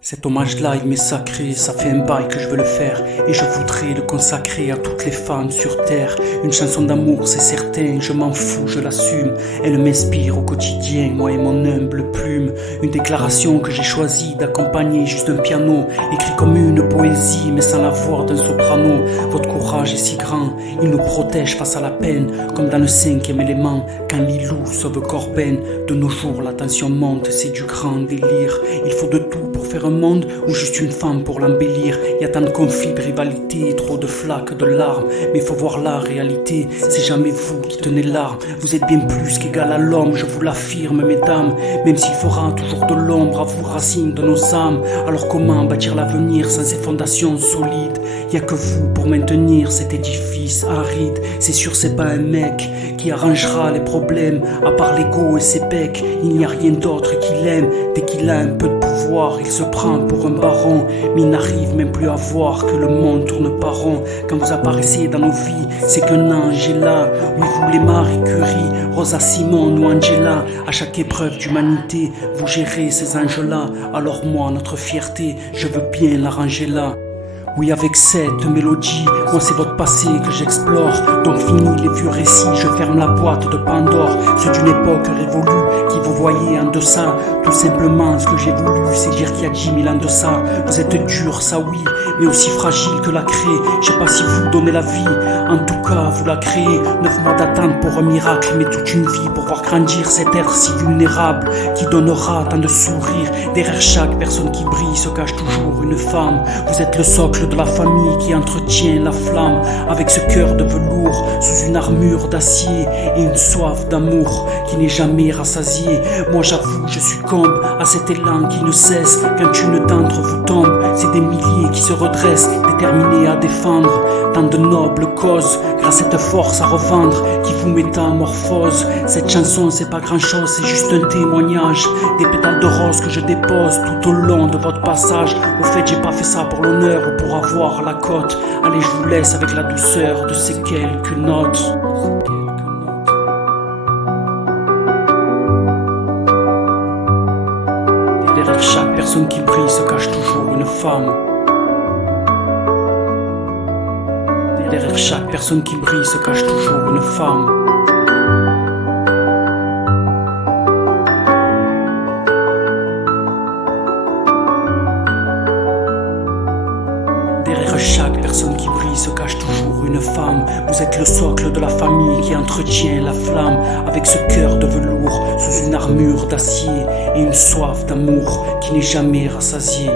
Cet hommage-là, il m'est sacré, ça fait un bail que je veux le faire. Et je voudrais le consacrer à toutes les femmes sur terre. Une chanson d'amour, c'est certain, je m'en fous, je l'assume. Elle m'inspire au quotidien, moi et mon humble plume. Une déclaration que j'ai choisi d'accompagner juste un piano. Écrit comme une poésie, mais sans la voix d'un soprano. Votre courage est si grand, il nous protège face à la peine. Comme dans le 5e élément, quand Lilou sauve Corben. De nos jours, la tension monte, c'est du grand délire. Il faut de tout pour faire un monde ou juste une femme pour l'embellir. Y a tant de conflits, de rivalités, trop de flaques, de larmes. Mais faut voir la réalité, c'est jamais vous qui tenez l'arme. Vous êtes bien plus qu'égal à l'homme, je vous l'affirme mesdames. Même s'il fera toujours de l'ombre à vous racines de nos âmes. Alors comment bâtir l'avenir sans ces fondations solides? Y a que vous pour maintenir cet édifice aride. C'est sûr c'est pas un mec qui arrangera les problèmes. À part l'ego et ses pecs, il n'y a rien d'autre qui l'aime. Dès qu'il a un peu de pouvoir, il se prend pour un baron. Mais il n'arrive même plus à voir que le monde tourne pas rond. Quand vous apparaissez dans nos vies, c'est qu'un ange est là. Oui, vous les Marie Curie, Rosa Simone ou Angela. À chaque épreuve d'humanité, vous gérez ces anges-là. Alors moi, notre fierté, je veux bien l'arranger là. Oui, avec cette mélodie, moi c'est votre passé que j'explore. Donc fini les vieux récits, je ferme la boîte de Pandore. Ceux d'une époque révolue, qui vous voyez en deçà. Tout simplement, ce que j'ai voulu, c'est dire qu'il y a 10 000 ans de ça. Vous êtes dur, ça oui, mais aussi fragile que la craie. Je sais pas si vous donnez la vie, en tout cas vous la créez. 9 mois d'attente pour un miracle, mais toute une vie pour voir grandir cet être si vulnérable. Qui donnera tant de sourires. Derrière chaque personne qui brille se cache toujours une femme. Vous êtes le socle de la famille qui entretient la flamme. Avec ce cœur de velours sous une armure d'acier et une soif d'amour qui n'est jamais rassasiée. Moi j'avoue je succombe à cet élan qui ne cesse. Quand une d'entre vous tombe, c'est des milliers qui se redressent, déterminés à défendre tant de nobles causes. Grâce à cette force à revendre qui vous métamorphose. Cette chanson c'est pas grand chose, c'est juste un témoignage. Des pétales de rose que je dépose tout au long de votre passage. Au fait j'ai pas fait ça pour l'honneur ou pour avoir la cote. Allez je vous laisse avec la douceur de ces quelques notes. Derrière chaque personne qui brille se cache toujours une femme. Derrière chaque personne qui brille se cache toujours une femme. Derrière chaque personne qui brille se cache toujours une femme. Vous êtes le socle de la famille qui entretient la flamme. Avec ce cœur de velours sous une armure d'acier et une soif d'amour qui n'est jamais rassasiée.